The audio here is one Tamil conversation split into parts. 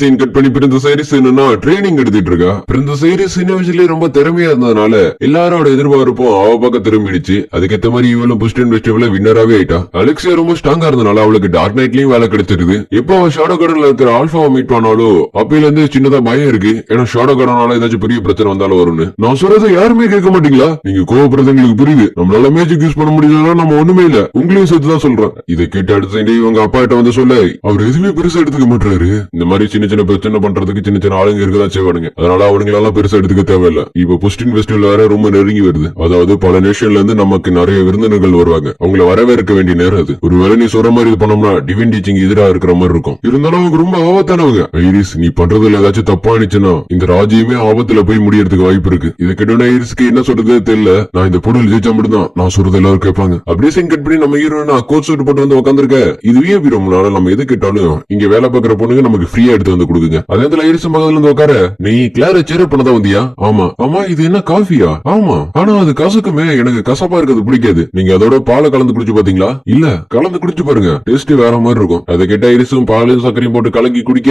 சீன் கட் பண்ணி பிரின்சஸ் ஐரிஸ் என்னன்னா ட்ரைனிங் எடுத்துட்டு இருக்கா. பிரின்சஸ் ஐரிஸ் சின்ன வயசுலயே ரொம்ப திறமையா இருந்ததுனால எல்லாரோட எதிர்பார்ப்பும் அவ பக்கம் திரும்பிடுச்சு. அதுக்கேற்ற மாதிரி இவளும் புஸ்டன் ஃபெஸ்டிவல்ல வின்னராவே ஆயிட்டா. அலெக்சியா ரொம்ப ஸ்ட்ராங்கா இருந்தனால அவளுக்கு டார்க் நைட்லயும் வேலை கிடைச்சிருது. எப்போ அவ ஷாடோ கார்டன்ல இருக்கிற ஆல்பாவை மீட் பண்ணாலும் அப்பையில இருந்து சின்னதா பயம் இருக்கு. ஏன்னா ஷாடோ கார்டனால ஏதாச்சும் பெரிய பிரச்சனை வந்தாலும் வரும்னு. நான் சொல்றதை யாருமே கேட்க மாட்டீங்களா? நீங்க கோவப்படுறது எங்களுக்கு புரியுது. நம்மளால மேஜிக் யூஸ் பண்ண முடியலன்னா நம்ம ஒண்ணுமே இல்ல, உங்களையும் சேர்த்துதான் சொல்றேன். இதை கேட்டு அடுத்த இவங்க அப்பா கிட்ட வந்து சொல்ல அவர் எதுவுமே பெருசா எடுத்துக்க மாட்டாரு. இந்த மாதிரி சின்ன சின்ன பிரச்சனை பண்றதுக்கு சின்ன சின்ன ஆளுங்க இருக்கதான் செய்வானுங்க. அதனால அவனுங்களெல்லாம் பெருசா எடுத்துக்க தேவையில்ல. இப்ப புஸ்டின் ஃபெஸ்டிவல் வேற ரொம்ப நெருங்கி வருது. அதாவது பல நேஷன்ல இருந்து நமக்கு நிறைய விருந்தினர்கள் வருவாங்க. அவங்கள வரவேற்க வேண்டிய நேரம் அது. ஒருவேளை நீ சொல்ற மாதிரி இது பண்ணோம்னா டிவைன் டீச்சிங் எதிராக இருக்கிற மாதிரி இருக்கும். இருந்தாலும் அவங்க ரொம்ப ஆபத்தானவங்க. ஐரிஸ் நீ பண்றதுல ஏதாச்சும் தப்பா இருந்துச்சுன்னா இந்த ராஜ்யமே ஆபத்துல போய் முடியறதுக்கு வாய்ப்பு இருக்கு. இதை கேட்டோன்னா ஐரிஸ்க்கு என்ன சொல்றதே தெரியல. நான் இந்த பொருள் ஜெயிச்சா மட்டும்தான் நான் சொல்றது எல்லாரும் கேட்பாங்க. அப்படியே சைன் கட் பண்ணி நம்ம ஹீரோனா கோட் சூட் போட்டு வந்து உட்காந்துருக்க. இதுவே ரொம்ப நாள் நம்ம எது கேட்டாலும் இங்க வேலை பாக்குற பொண்ணுங்க நமக்கு ஃப்ரீயா எடுத்து வந்து கொடுக்குங்க. அதே நேரத்துல ஐரிஸ் பக்கத்துல இருந்து உட்கார நீ கிளார சேர பண்ணதான் வந்தியா? ஆமா. ஆமா இது என்ன காஃபியா? ஆமா. ஆனா அது கசக்குமே, எனக்கு கசப்பா இருக்கிறது பிடிக்காது. நீங்க அதோட பாலை கலந்து குடிச்சு பாத்தீங்களா? இல்ல, கலந்து குடிச்சு பாருங்க, டேஸ்ட் வேற மாதிரி இருக்கும். அதை கேட்ட ஐரிஸும் பாலும் சர்க்கரையும் போட்டு கலங்கி குடிக்க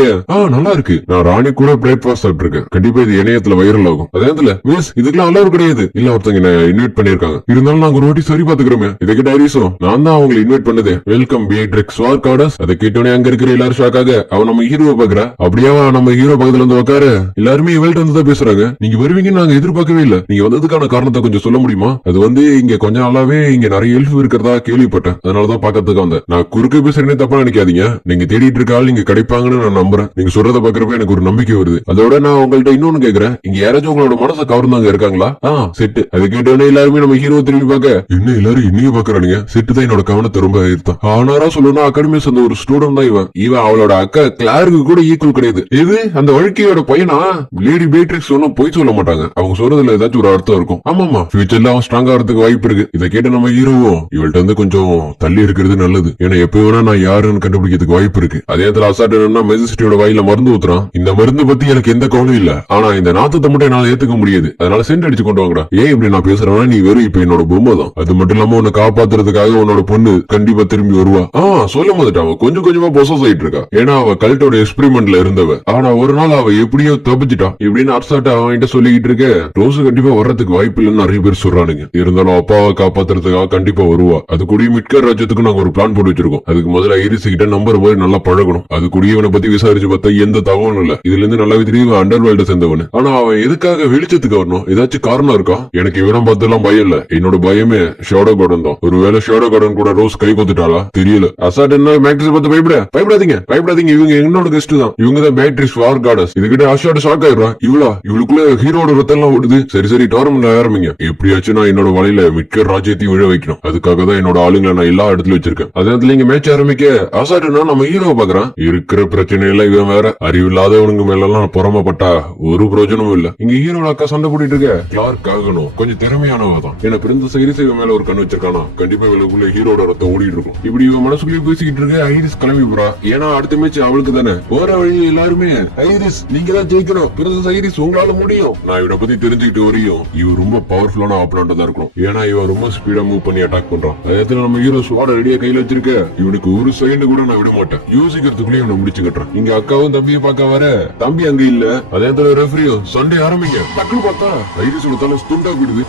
நல்லா இருக்கு. நான் ராணி கூட பிரேக்பாஸ்ட் சாப்பிட்டு இருக்கேன். கண்டிப்பா இது இணையத்துல வைரல் ஆகும். அதே நேரத்துல மிஸ் இதுக்கெல்லாம் அளவு கிடையாது. இல்ல ஒருத்தங்க இன்வைட் பண்ணிருக்காங்க. இருந்தாலும் நாங்க ஒரு வாட்டி சரி பாத்துக்கிறோமே. இதை கேட்ட ஐரிஸும் நான் தான் அவங்களை இன்வைட் பண்ணது. வெல்கம் பீட்ரிக்ஸ் வார்காடஸ். அதை கேட்டோன்னே அங்க இருக்கிற எல்லாரும் ஷாக்காக அவன் நம்ம ஹீரோவை பாக்குறா. அப்படியே நம்ம ஹீரோ பக்கத்துல வந்து உட்கார எல்லாருமே இவள்கிட்ட வந்து தான் பேசுறாங்க. நீங்க வருவீங்கன்னு நாங்க எதிர்பார்க்கவே இல்ல. நீங்க வந்ததுக்கான காரணத்தை கொஞ்சம் சொல்ல முடியுமா? அது வந்து இங்க கொஞ்சம் நாளாவே இங்க நிறைய எல்ஃப் இருக்கிறதா கேள்விப்பட்டேன். அதனாலதான் பாக்கிறதுக்கு வந்தேன். நான் குறுக்க பேசுறேன்னு தப்பா நினைக்காதீங்க. நீங்க தேடிட்டு இருக்க ஆள் நீங்க கிடைப்பாங்கன்னு நான் நம்புறேன். நீங்க சொல்றத பாக்குறப்ப எனக்கு ஒரு நம்பிக்கை வருது. அதோட நான் உங்கள்ட்ட இன்னொன்னு கேக்குறேன். இங்க யாராச்சும் உங்களோட மனசை கவர்ந்தாங்க இருக்காங்களா? செட்டு. அது கேட்டோன்னே எல்லாருமே நம்ம ஹீரோ திரும்பி பாக்க என்ன எல்லாரும் இன்னைக்கு பாக்குறானுங்க. செட்டு தான் என்னோட கவனத்தை ரொம்ப ஈர்த்தான். ஆனாரா சொல்லணும் அகாடமி சேர்ந்த ஒரு ஸ்டூடெண்ட் தான் இவன். அவளோட அக்கா கிளாருக்கு கூட ஈக்குவல் கிடையாது. இது அந்த வாழ்க்கையோட பையனா? லேடி பீட்ரிக்ஸ் ஒன்னும் போய் சொல்ல மாட்டாங்க. அவங்க சொல்றதுல ஏதாச்சும் ஒரு அர்த்தம் இருக்கும். ஆமாமா, ஃபியூச்சர்ல அவன் ஸ்ட்ராங்கா வரதுக்கு வாய்ப்பு இருக்கு. இதை கேட்ட நம்ம ஹீரோவும் இவள்கிட்ட இருந்து கொஞ்சம் தள்ளி இருக்கிறது நல்லது. ஏன்னா எப்ப வேணா நான் யாருன்னு கண்டுபிடிக்கிறதுக்கு வாய்ப்பு இருக்கு. அதே நேரத்தில் அசாட்டா மெஜிஸ்ட்ரியோட வாயில மருந்து ஊத்துறான். இந்த மருந்து பத்தி எனக்கு எந்த கவலையும் இல்ல. ஆனா இந்த நாத்தத்தை மட்டும் என்னால ஏத்துக்க முடியாது. அதனால சென்ட் அடிச்சு கொண்டு வாங்கடா. ஏன் இப்படி நான் பேசுறேன்னா நீ வெறும் இப்ப என்னோட பொம்மை தான். அது மட்டும் இல்லாம உன்னை காப்பாத்துறதுக்காக உன்னோட பொண்ணு கண்டிப்பா திரும்பி வருவா. சொல்லும் போதுட்டு அவ கொஞ்சம் கொஞ்சமா பொசஸ் ஆயிட்டு இருக்கா. ஏன்னா அவ கல்ட்டோட எக்ஸ்பெரிமெண்ட்ல இருந்தவ. ஆனா ஒரு நாள் அவ எப்படியோ தப்பிச்சிட்டா இப்படின்னு அர்சாட்டா அவன்கிட்ட சொல்லிக்கிட்டு இருக்க. ரோஸ் கண்டிப்பா வர்றதுக்கு வாய்ப்பு இல்லைன்னு நிறைய பேர் சொல்றானுங்க. இருந்தாலும் அப்பாவை காப்பாத்துறதுக்காக கண்டிப்பா வருவா. அது கூடிய மிட்கர் ராஜ்யத்துக்கு நாங்க ஒரு பிளான் போட்டு வச்சிருக்கோம். அதுக்கு முதல்ல ஐரிஸ் கிட்ட நம்பர் போய் நல்லா பழகணும். அது கூடிய இவனை பத்தி விசாரிச்சு பார்த்தா எந்த தகவலும் இல்ல. இதுல இருந்து நல்லாவே தெரியும் அண்டர் வேர்ல்ட சேர்ந்தவனு. ஆனா அவன் எதுக்காக வெளிச்சத்துக்கு வரணும்? ஏதாச்சும் காரணம் இருக்கா? எனக்கு இவனம் பார்த்து எல்லாம் பயம் இல்ல. என்னோட பயமே ஷாடோ கார்டன் தான். ஒருவேளை ஷாடோ கார்டன் கூட ரோஸ் கை கொத்துட்டாளா தெரியல. அசாட் என்ன மேக்ஸ் பார்த்து பயப்படாதீங்க. இவங்க என்னோட கெஸ்ட் தான். இவங்க தான் பீட்ரிக்ஸ் வார்காடஸ். இதுகிட்ட அசாட் ஷாக் ஆயிடுறா. இவளுக்குள்ள ஹீரோட ரத்தம் எல்லாம் ஓடுது. சரி டோர்னமெண்ட் ஆரம்பிங்க. எப்படியாச்சும் நான் என்னோட வலையில மிட்கர் ராஜ்யத்தையும் விழ வைக்கணும். அதுக்காக தான் என்னோட ஆளுங்களை நான் எல்லா இடத்துல வச்சிருக்கேன். அதே நேரத்துல இங்க மேட்ச் ஆரம்பிக்க அசாட்னா நம்ம ஹீரோ பாக்குறான். இருக்கிற பிரச்சனை எல்லாம் இவன் வேற. அறிவில்லாதவனுங்க மேல எல்லாம் புறமப்பட்டா ஒரு பிரயோஜனமும் இல்ல. இங்க ஹீரோட அக்கா சண்டை போட்டுட்டு இருக்க கிளார்க் ஆகணும் கொஞ்சம் திறமையானவ தான். ஏன்னா பிரின்சஸ் ஐரிஸ் இவன் மேல ஒரு கண் வச்சிருக்கானா கண்டிப்பா இவளுக்குள்ள ஹீரோட ரத்தம் ஓடிட்டு இருக்கும். இப்படி இவன் மனசுக்குள்ளே பேசிக்கிட்டு இருக்க ஐரிஸ் கிளம்பி போறா. ஏன்னா அடுத்த மேட்ச் அவளுக்கு தானே. போற வழி எல்லாருமே ஐரிஸ் நீங்க தான் ஜெயிக்கணும், பிரின்சஸ் ஐரிஸ் உங்களால முடியும். நான் இவனை பத்தி தெரிஞ்சுக்கிட்டு வரையும் இவன் ரொம்ப பவர்ஃபுல்லான ஆப்பனண்டா தான் இருக்கணும். ஏன்னா இவன் ரொம்ப ஸ்பீடா மூவ் பண்ணி அட்டாக் பண்றான். அதே நம்ம ஹீரோ ஸ்வாட ரெடியா கையில வச்சிருக்க. இவனுக்கு ஒரு செகண்ட் கூட நான் விட மாட்டேன். யோசிக்கிறதுக்குள்ளே இவனை முடிச்சு கட்டுறான். இங்க அக்காவும் தம்பியை பார்க்க வர தம்பி அங்க இல்ல. அதே ரெஃப்ரியும் சண்டே ஆரம்பிங்க. டக்குனு பார்த்தா ஐரிஸோட தலை துண்டா போயிடுது.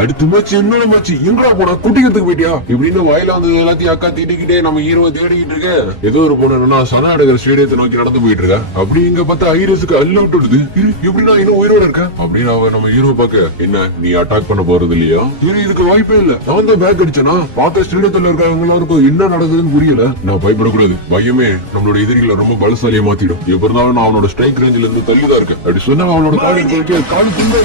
அடுத்த மேட்ச் என்னோட மேட்ச் எங்கடா போனா குட்டிக்கிறதுக்கு போயிட்டியா இப்படின்னு வாயில வந்து எல்லாத்தையும் அக்கா திட்டிக்கிட்டே நம்ம ஹீரோவை தேடிக்கிட்டு இருக்க. ஏதோ ஒரு பொண்ணு சனா அடகிற ஸ்டேடியத்தை நோக்கி நடந்து போயிட்டு இருக்கா. அப்படி இங்க பார்த்தா ஐரிஸுக்கு அல்ல விட்டுடுது. எப்படின்னா இன்னும் உயிரோட இருக்க அப்படின்னு அவ நம்ம ஹீரோ பாக்க என்ன நீ அட்டாக் பண்ண போறது இல்லையா? இதுக்கு வாய்ப்பே இல்ல. நான் தான் பேக் அடிச்சேனா பார்க்க ஸ்டேடியத்துல இருக்காங்க எல்லாருக்கும் என்ன நடக்குதுன்னு புரியல. நான் பயப்படக்கூடாது. பயமே நம்மளோட எதிரிகளை ரொம்ப பலசாலியா மாத்திடும். எப்ப இருந்தாலும் நான் அவனோட ஸ்ட்ரைக் ரேஞ்சில இருந்து தள்ளிதான் இருக்கேன். அப்படி சொன்னா அவனோட காடு துண்டா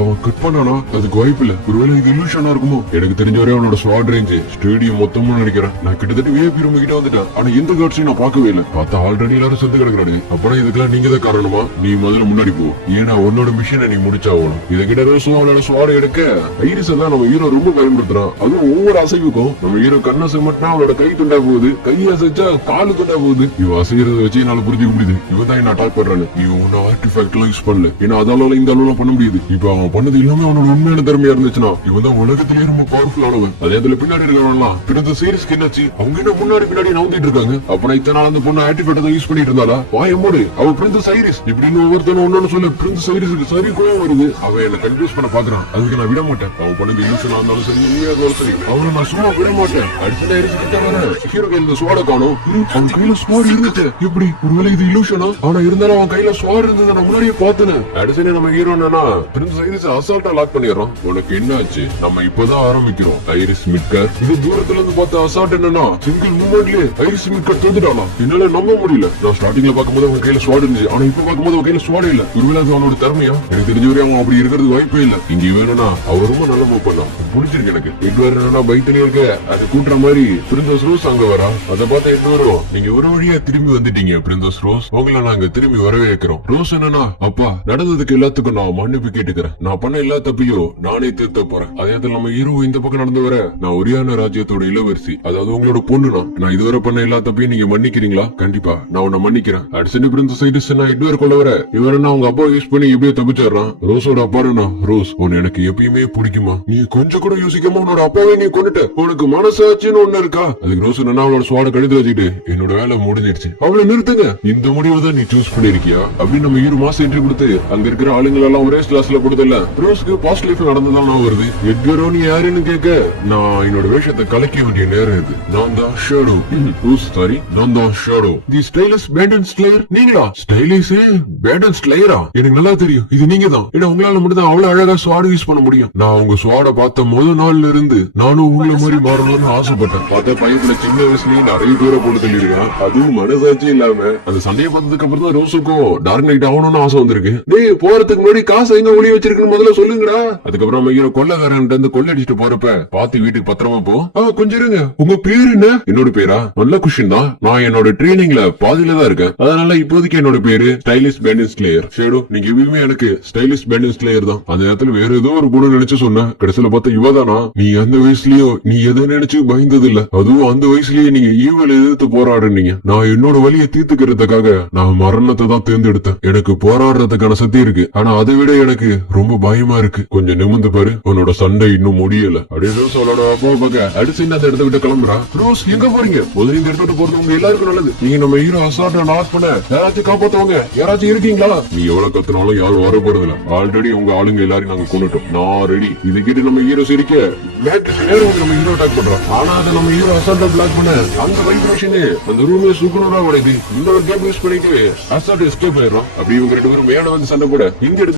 அவன் கட் பண்ணானா அதுக்கு வாய்ப்பு இல்ல. ஒருவேளை இது இல்யூஷனா இருக்குமோ? எனக்கு தெரிஞ்ச வரை அவனோட ஸ்வாட் ரேஞ்ச் ஸ்டேடியம் மொத்தமும் நினைக்கிறேன். நான் கிட்டத்தட்ட விஐபி ரூம் கிட்ட வந்துட்டேன். ஆனா எந்த காட்சியும் நான் பார்க்கவே இல்லை. பார்த்தா ஆல்ரெடி எல்லாரும் செத்து கிடக்குறாங்க. அப்புறம் இதுக்கெல்லாம் நீங்க தான் காரணமா? நீ முதல்ல முன்னாடி போ. ஏன்னா உன்னோட மிஷனை நீ முடிச்சாகணும். இதை கிட்ட அவனோட ஸ்வாட எடுக்க ஐரிஸ் எல்லாம் நம்ம ஹீரோ ரொம்ப பயன்படுத்துறான். அதுவும் ஒவ்வொரு அசைவுக்கும் நம்ம ஹீரோ கண்ணை சிமட்டினா அவனோட கை துண்டா போகுது, கை அசைச்சா காலு துண்டா போகுது. இவன் அசைறத வச்சு என்னால புரிஞ்சுக்க முடியுது. இவன் தான் என்ன அட்டாக் பண்றான்னு. இவன் ஒன்னும் ஆர்டிஃபேக்ட் எல்லாம் யூஸ் பண்ணல. ஏன்னா அதால இந்த அளவுலாம் பண்ண முடியுது. இப்ப அவன் அவன் பண்ணது எல்லாமே அவனோட உண்மையான திறமையா இருந்துச்சுன்னா இவன் தான் உலகத்திலேயே ரொம்ப பவர்ஃபுல் ஆனவன். அதே அதுல பின்னாடி இருக்கிறவன்லாம் பிறந்த சீரிஸ்க்கு என்னாச்சு? அவங்க என்ன முன்னாடி பின்னாடி நவுந்திட்டு இருக்காங்க. அப்புறம் இத்தனை நாள் அந்த பொண்ணு ஆட்டிடியூட் யூஸ் பண்ணிட்டு இருந்தாளா? வாயமோடு அவ பிரின்சஸ் ஐரிஸ் இப்படின்னு ஒவ்வொருத்தனும் ஒன்னு சொல்லு. பிரின்சஸ் ஐரிஸ்க்கு சரி கூட வருது. அவன் என்ன கன்ஃபியூஸ் பண்ண பாக்குறான். அதுக்கு நான் விட மாட்டேன். அவன் பண்ணது இலூஷனா இருந்தாலும் சரி, உண்மையா இருந்தாலும் சரி, அவனை நான் சும்மா விட மாட்டேன். அடுத்த ஐரிஸ் கிட்ட வர ஹீரோ கையில ஸ்வாட காணோம். அவன் கையில ஸ்வாட் இருந்துச்சு. எப்படி ஒருவேளை இது இலூஷனா? ஆனா இருந்தாலும் அவன் கையில ஸ்வாட் இருந்தது நான் முன்னாடியே பார்த்தேன். அடுத்த நம்ம ஹீரோ என்னன்னா பிரின்சஸ் ஐரிஸ் அசால்ட்டா லாக் பண்ணிடுறான். உனக்கு என்ன ஆச்சு? நம்ம இப்பதான் ஆரம்பிக்கிறோம். ஐரிஸ் மிட்கர் இது தூரத்துல இருந்து பார்த்த அசால்ட் என்னன்னா சிங்கிள் மூவ்மெண்ட்லயே ஐரிஸ் மிட்கர் தோந்துட்டானா? என்னால நம்ப முடியல. நான் ஸ்டார்டிங்ல பாக்கும்போது அவன் கையில ஸ்வாட் இருந்துச்சு. ஆனா இப்ப பாக்கும்போது அவன் கையில ஸ்வாட் இல்ல. ஒருவேளை அது அவனோட திறமையா? எனக்கு தெரிஞ்ச வரையும் அவன் அப்படி இருக்கிறது வாய்ப்பே இல்ல. இங்க வேணும்னா அவர் ரொம்ப நல்ல மூவ் பண்ணான். பிடிச்சிருக்கு எனக்கு. எட்வர்ட் என்னன்னா பைத்திலே இருக்க அது கூட்டுற மாதிரி பிரின்சஸ் ரோஸ் அங்க வரா. அதை பார்த்த எட்வரும் நீங்க ஒரு வழியா திரும்பி வந்துட்டீங்க பிரின்சஸ் ரோஸ், உங்களை நாங்க திரும்பி வரவே வைக்கிறோம். ரோஸ் என்னன்னா அப்பா நடந்ததுக்கு எல்லாத்துக்கும் நான் மன்னிப்பு கேட்டுக்கிறேன். நான் பண்ண எல்லா தப்பையும் நானே திருத்த போறேன். அதே நம்ம ஹீரோ இந்த பக்கம் நடந்து வர நான் ஒரியானா ராஜ்யத்தோட இளவரசி, அதாவது உங்களோட பொண்ணுனா நான் இதுவரை பண்ண எல்லா தப்பையும் நீங்க மன்னிக்கிறீங்களா? கண்டிப்பா நான் உன்னை மன்னிக்கிறேன். அடுத்த பிரின்சஸ் ஐரிஸ் நான் எட்வர்ட் கொள்ள வர இவரன்னா அவங்க அப்பா யூஸ் பண்ணி எப்படியோ தப்பிச்சிடறான். ரோஸோட அப்பாருனா ரோஸ் உன்னை எனக்கு எப்பயுமே பிடிக்குமா? நீ கொஞ்சம் கூட யோசிக்காம உன்னோட அப்பாவே நீ கொண்டுட்ட. உனக்கு மனசாட்சின்னு ஒண்ணு இருக்கா? அதுக்கு ரோஸ் என்ன அவளோட சுவாட கழுத்து வச்சுட்டு என்னோட வேலை முடிஞ்சிருச்சு, அவளை நிறுத்துங்க, இந்த முடிவை தான் நீ சூஸ் பண்ணிருக்கியா அப்படின்னு நம்ம ஹீரோ மாசம் என்ட்ரி கொடுத்து அங்க இருக்கிற ஆளுங்க எல்லாம் ஒரே கிளாஸ்ல கொடுத்தல. ரோஸ்க்கு பாஸ்ட் லைஃப் நடந்ததான் நான் வருது. எட்கரோ நீ யாருன்னு கேட்க நான் என்னோட வேஷத்தை கலக்க வேண்டிய நேரம் இது. நான் தான் ஷேடோ. சாரி, நான் தான் shadow, the stylish phantom slayer. நீங்களா? ஸ்டைலிஷ் பேண்டன் ஸ்லேயரா? எனக்கு நல்லா தெரியும் இது நீங்க தான். ஏன்னா உங்களால மட்டும் தான் அவ்வளவு அழகா ஸ்வாட் யூஸ் பண்ண முடியும். நான் உங்க ஸ்வாட பார்த்த முதல் நாள்ல இருந்து நானும் உங்களை மாதிரி மாறணும்னு ஆசைப்பட்டேன். பார்த்த பையன்ல சின்ன வயசுலயே நிறைய பேரை போட்டு தள்ளிருக்கான். அதுவும் மனசாட்சி இல்லாம. அந்த சண்டையை பார்த்ததுக்கு அப்புறம் தான் ரோஸுக்கும் டார்க் நைட் ஆகணும்னு ஆசை வந்திருக்கு. டேய் போறதுக்கு முன்னாடி காசு எங்க ஒளி வச்சிருக்குன்னு முதல்ல சொல்லுங்கடா. அதுக்கப்புறம் நம்ம கொள்ளக்காரன் வந்து கொள்ளடிச்சிட்டு போறப்ப பார்த்து வீட்டுக்கு பத்திரமா போ. கொஞ்சம் இருங்க, உங்க பேரு என்ன? என்னோட பேரா நல்ல குஷன் தான். நான் என்னோட ட்ரைனிங்ல பாதியில தான் இருக்கேன். அதனால இப்போதைக்கு என்னோட பேரு ஸ்டைலிஷ் பேண்டன் ஸ்லேயர். ஷேடோ நீங்க எப்பயுமே எனக்கு ஸ்டைலிஷ் பேண்டன் ஸ்லேயர் தான். அந்த நேரத்துல வேற ஏதோ ஒரு பொண்ணு நினைச்சு சொன்ன. கடைசியில பார்த்தா இவதானா? நீ அந்த வயசுலயோ நீ எதை நினைச்சு பயந்தது இல்ல. அதுவும் அந்த வயசுலயே நீங்க ஈவல் எதிர்த்து போராடுனீங்க. நான் என்னோட வழியை தீர்த்துக்கிறதுக்காக நான் மரணத்தை தான் தேர்ந்தெடுத்தேன். எனக்கு போராடுறதுக்கான சக்தி இருக்கு. ஆனா அதை விட எனக்கு ரொம்ப பயமா இருக்கு. கொஞ்சம் நிமிந்து பாரு, உன்னோட சண்டை இன்னும் முடியல. அப்படியே ரோஸ் அவளோட அப்பா பார்க்க அடிச்சு இந்த இடத்த விட்டு கிளம்புறா. ரோஸ் எங்க போறீங்க? முதல்ல இந்த இடத்த போறது உங்க எல்லாருக்கும் நல்லது. நீங்க நம்ம ஹீரோ அசால்ட்டா லாக் பண்ண யாராச்சும் காப்பாத்துவாங்க. யாராச்சும் இருக்கீங்களா? நீ எவ்வளவு கத்துனாலும் யாரும் வர போறது இல்ல. ஆல்ரெடி உங்க ஆளுங்க எல்லாரும் நாங்க கொண்டுட்டோம். நான் ரெடி. இது கிட்ட நம்ம ஹீரோ சிரிக்க நம்ம ஹீரோ அட்டாக் பண்றோம். ஆனா அதை நம்ம ஹீரோ அசால்ட்டா பிளாக் பண்ண அந்த வைப்ரேஷன் அந்த ரூமே சுக்குனரா உடையுது. இந்த ஒரு கேப் யூஸ் பண்ணிட்டு அசால்ட் எஸ்கேப் ஆயிடும். அப்படி இவங்க ரெண்டு பேரும் மேல வந்து சண்டை போட இங்க